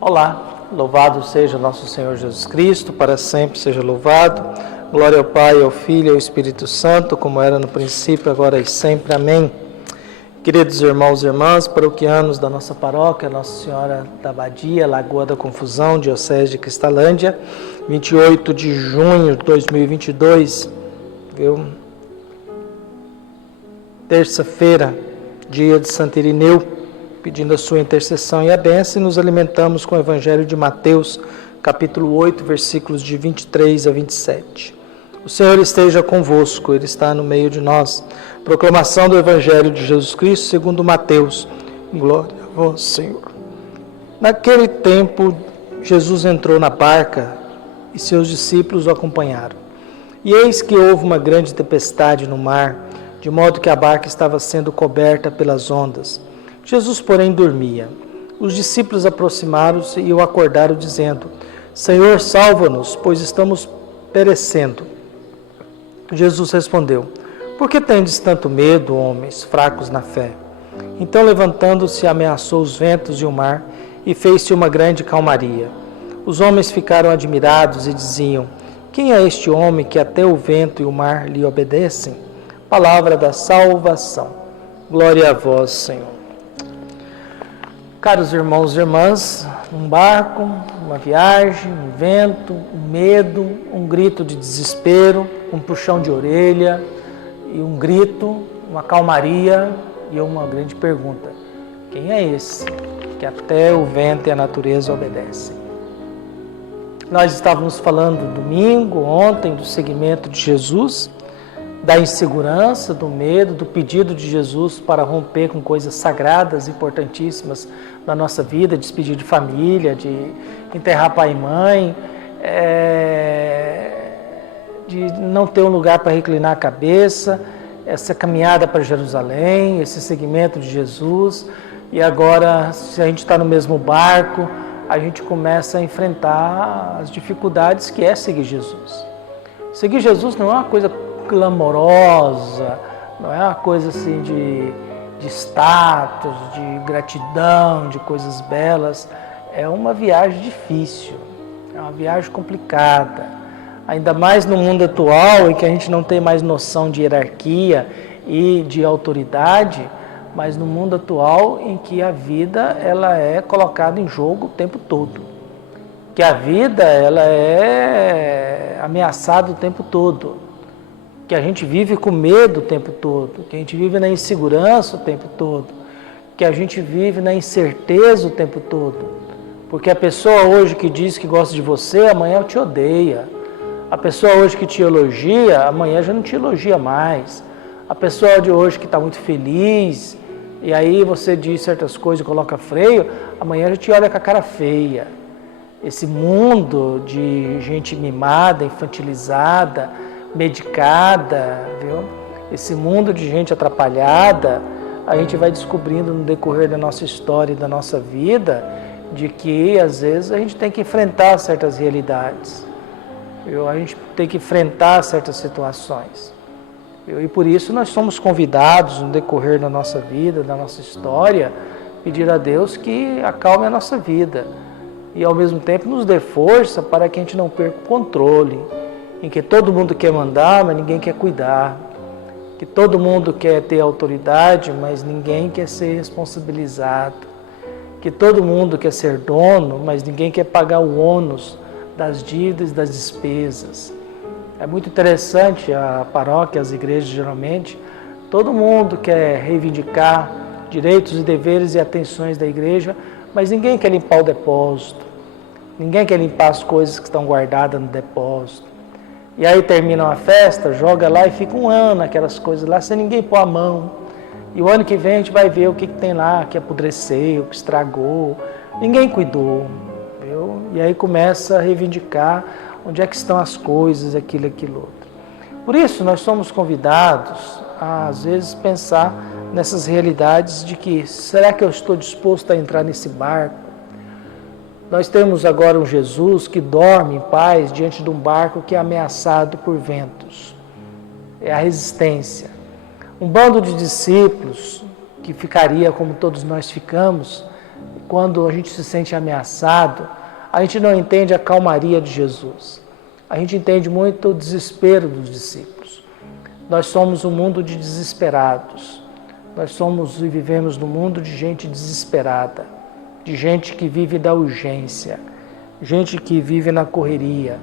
Olá, louvado seja nosso Senhor Jesus Cristo, para sempre seja louvado. Glória ao Pai, ao Filho e ao Espírito Santo, como era no princípio, agora e sempre. Amém. Queridos irmãos e irmãs, paroquianos da nossa paróquia, Nossa Senhora da Abadia, Lagoa da Confusão, Diocese de Cristalândia, 28 de junho de 2022, terça-feira, dia de Santo Irineu, pedindo a sua intercessão e a bênção, e nos alimentamos com o Evangelho de Mateus, capítulo 8, versículos de 23 a 27. O Senhor esteja convosco, Ele está no meio de nós. Proclamação do Evangelho de Jesus Cristo segundo Mateus. Glória a vós, Senhor. Naquele tempo, Jesus entrou na barca e seus discípulos o acompanharam. E eis que houve uma grande tempestade no mar, de modo que a barca estava sendo coberta pelas ondas. Jesus, porém, dormia. Os discípulos aproximaram-se e o acordaram, dizendo: Senhor, salva-nos, pois estamos perecendo. Jesus respondeu: Por que tendes tanto medo, homens fracos na fé? Então, levantando-se, ameaçou os ventos e o mar, e fez-se uma grande calmaria. Os homens ficaram admirados e diziam: Quem é este homem que até o vento e o mar lhe obedecem? Palavra da salvação. Glória a vós, Senhor. Caros irmãos e irmãs, um barco, uma viagem, um vento, um medo, um grito de desespero, um puxão de orelha, e um grito, uma calmaria e uma grande pergunta: quem é esse que até o vento e a natureza obedecem? Nós estávamos falando domingo, ontem, do seguimento de Jesus, da insegurança, do medo, do pedido de Jesus para romper com coisas sagradas, importantíssimas na nossa vida, despedir de família, de enterrar pai e mãe, de não ter um lugar para reclinar a cabeça, essa caminhada para Jerusalém, esse seguimento de Jesus. E agora, se a gente está no mesmo barco, a gente começa a enfrentar as dificuldades que é seguir Jesus. Seguir Jesus não é uma coisa glamourosa, não é uma coisa assim de status, de gratidão, de coisas belas. É uma viagem difícil, é uma viagem complicada, ainda mais no mundo atual em que a gente não tem mais noção de hierarquia e de autoridade, mas no mundo atual em que a vida ela é colocada em jogo o tempo todo, que a vida ela é ameaçada o tempo todo, que a gente vive com medo o tempo todo, que a gente vive na insegurança o tempo todo, que a gente vive na incerteza o tempo todo. Porque a pessoa hoje que diz que gosta de você, amanhã te odeia. A pessoa hoje que te elogia, amanhã já não te elogia mais. A pessoa de hoje que está muito feliz, e aí você diz certas coisas e coloca freio, amanhã já te olha com a cara feia. Esse mundo de gente mimada, infantilizada, medicada, viu? Esse mundo de gente atrapalhada, a gente vai descobrindo no decorrer da nossa história e da nossa vida, de que às vezes a gente tem que enfrentar certas realidades, viu? A gente tem que enfrentar certas situações, viu? E por isso nós somos convidados no decorrer da nossa vida, da nossa história, pedir a Deus que acalme a nossa vida e ao mesmo tempo nos dê força para que a gente não perca o controle, em que todo mundo quer mandar, mas ninguém quer cuidar, que todo mundo quer ter autoridade, mas ninguém quer ser responsabilizado, que todo mundo quer ser dono, mas ninguém quer pagar o ônus das dívidas e das despesas. É muito interessante a paróquia, as igrejas geralmente, todo mundo quer reivindicar direitos e deveres e atenções da igreja, mas ninguém quer limpar o depósito, ninguém quer limpar as coisas que estão guardadas no depósito. E aí termina uma festa, joga lá e fica um ano aquelas coisas lá, sem ninguém pôr a mão. E o ano que vem a gente vai ver o que tem lá, que apodreceu, que estragou. Ninguém cuidou, viu? E aí começa a reivindicar onde é que estão as coisas, aquilo e aquilo outro. Por isso nós somos convidados a, às vezes, pensar nessas realidades de que, será que eu estou disposto a entrar nesse barco? Nós temos agora um Jesus que dorme em paz diante de um barco que é ameaçado por ventos. É a resistência. Um bando de discípulos que ficaria como todos nós ficamos, quando a gente se sente ameaçado, a gente não entende a calmaria de Jesus. A gente entende muito o desespero dos discípulos. Nós somos um mundo de desesperados. Nós somos e vivemos num mundo de gente desesperada, de gente que vive da urgência, gente que vive na correria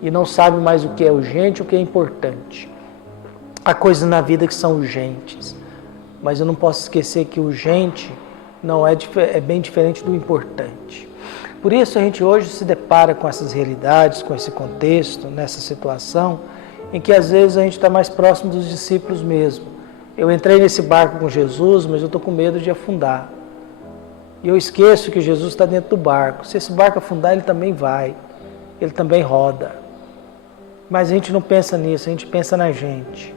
e não sabe mais o que é urgente e o que é importante. Há coisas na vida que são urgentes, mas eu não posso esquecer que urgente não é bem diferente do importante. Por isso a gente hoje se depara com essas realidades, com esse contexto, nessa situação, em que às vezes a gente está mais próximo dos discípulos mesmo. Eu entrei nesse barco com Jesus, mas eu estou com medo de afundar. E eu esqueço que Jesus está dentro do barco. Se esse barco afundar, ele também vai. Ele também roda. Mas a gente não pensa nisso, a gente pensa na gente.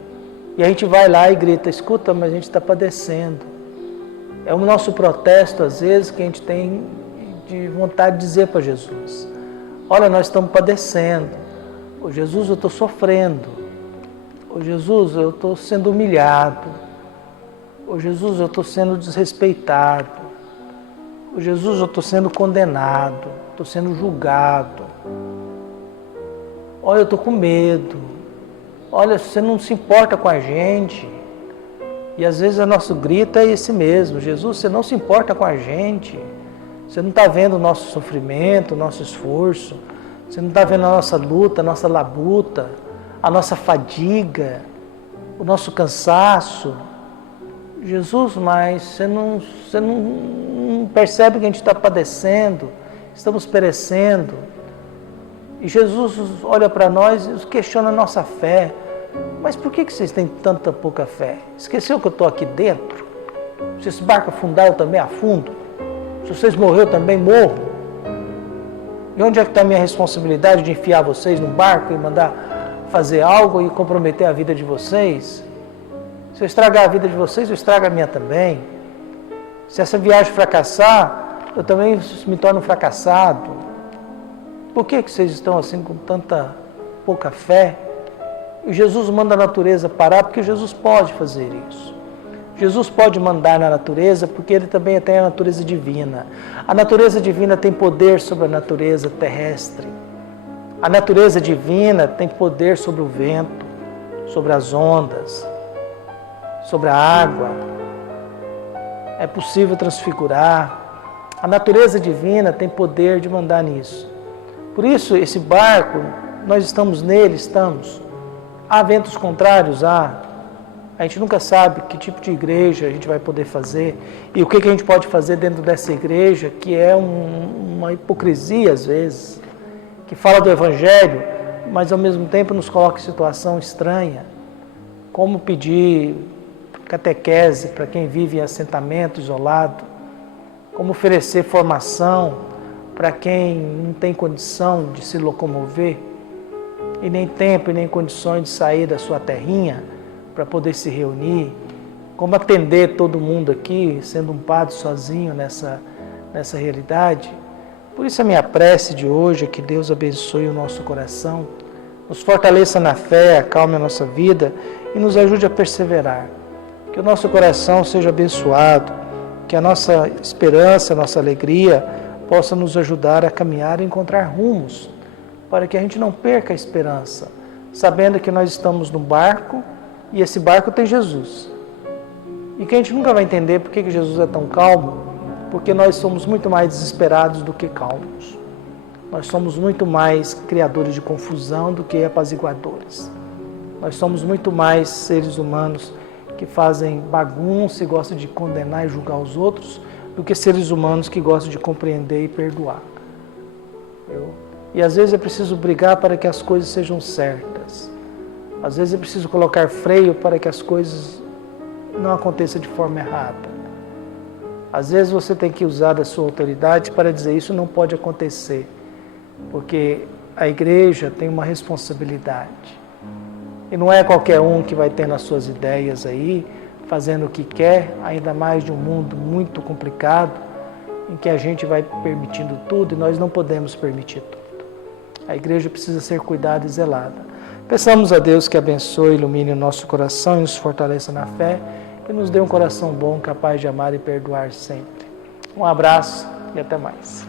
E a gente vai lá e grita, escuta, mas a gente está padecendo. É o nosso protesto, às vezes, que a gente tem de vontade de dizer para Jesus. Olha, nós estamos padecendo. Ô Jesus, eu estou sofrendo. Ô Jesus, eu estou sendo humilhado. Ô Jesus, eu estou sendo desrespeitado. Ô Jesus, eu estou sendo condenado. Estou sendo julgado. Olha, eu estou com medo. Olha, você não se importa com a gente. E às vezes o nosso grito é esse mesmo. Jesus, você não se importa com a gente. Você não está vendo o nosso sofrimento, o nosso esforço. Você não está vendo a nossa luta, a nossa labuta, a nossa fadiga, o nosso cansaço. Jesus, mas você não percebe que a gente está padecendo, estamos perecendo. E Jesus olha para nós e questiona a nossa fé. Mas por que vocês têm tanta pouca fé? Esqueceu que eu estou aqui dentro? Se esse barco afundar, eu também afundo. Se vocês morreram, eu também morro. E onde é que está a minha responsabilidade de enfiar vocês num barco e mandar fazer algo e comprometer a vida de vocês? Se eu estragar a vida de vocês, eu estrago a minha também. Se essa viagem fracassar, eu também me torno fracassado. Por que vocês estão assim com tanta pouca fé? E Jesus manda a natureza parar, porque Jesus pode fazer isso. Jesus pode mandar na natureza, porque ele também tem a natureza divina. A natureza divina tem poder sobre a natureza terrestre. A natureza divina tem poder sobre o vento, sobre as ondas, sobre a água. É possível transfigurar. A natureza divina tem poder de mandar nisso. Por isso, esse barco, nós estamos nele, estamos. Há ventos contrários? Há. A gente nunca sabe que tipo de igreja a gente vai poder fazer e o que a gente pode fazer dentro dessa igreja, que é uma hipocrisia às vezes, que fala do Evangelho, mas ao mesmo tempo nos coloca em situação estranha. Como pedir catequese para quem vive em assentamento isolado, como oferecer formação para quem não tem condição de se locomover, e nem tempo e nem condições de sair da sua terrinha, para poder se reunir, como atender todo mundo aqui, sendo um padre sozinho nessa realidade. Por isso a minha prece de hoje é que Deus abençoe o nosso coração, nos fortaleça na fé, acalme a nossa vida e nos ajude a perseverar. Que o nosso coração seja abençoado, que a nossa esperança, a nossa alegria possa nos ajudar a caminhar e encontrar rumos, para que a gente não perca a esperança, sabendo que nós estamos num barco, e esse barco tem Jesus. E que a gente nunca vai entender por que Jesus é tão calmo, porque nós somos muito mais desesperados do que calmos. Nós somos muito mais criadores de confusão do que apaziguadores. Nós somos muito mais seres humanos que fazem bagunça e gostam de condenar e julgar os outros, do que seres humanos que gostam de compreender e perdoar. E às vezes é preciso brigar para que as coisas sejam certas. Às vezes é preciso colocar freio para que as coisas não aconteçam de forma errada. Às vezes você tem que usar da sua autoridade para dizer isso não pode acontecer, porque a igreja tem uma responsabilidade. E não é qualquer um que vai tendo as suas ideias aí, fazendo o que quer, ainda mais de um mundo muito complicado, em que a gente vai permitindo tudo e nós não podemos permitir tudo. A igreja precisa ser cuidada e zelada. Peçamos a Deus que abençoe, ilumine o nosso coração e nos fortaleça na fé e nos dê um coração bom, capaz de amar e perdoar sempre. Um abraço e até mais.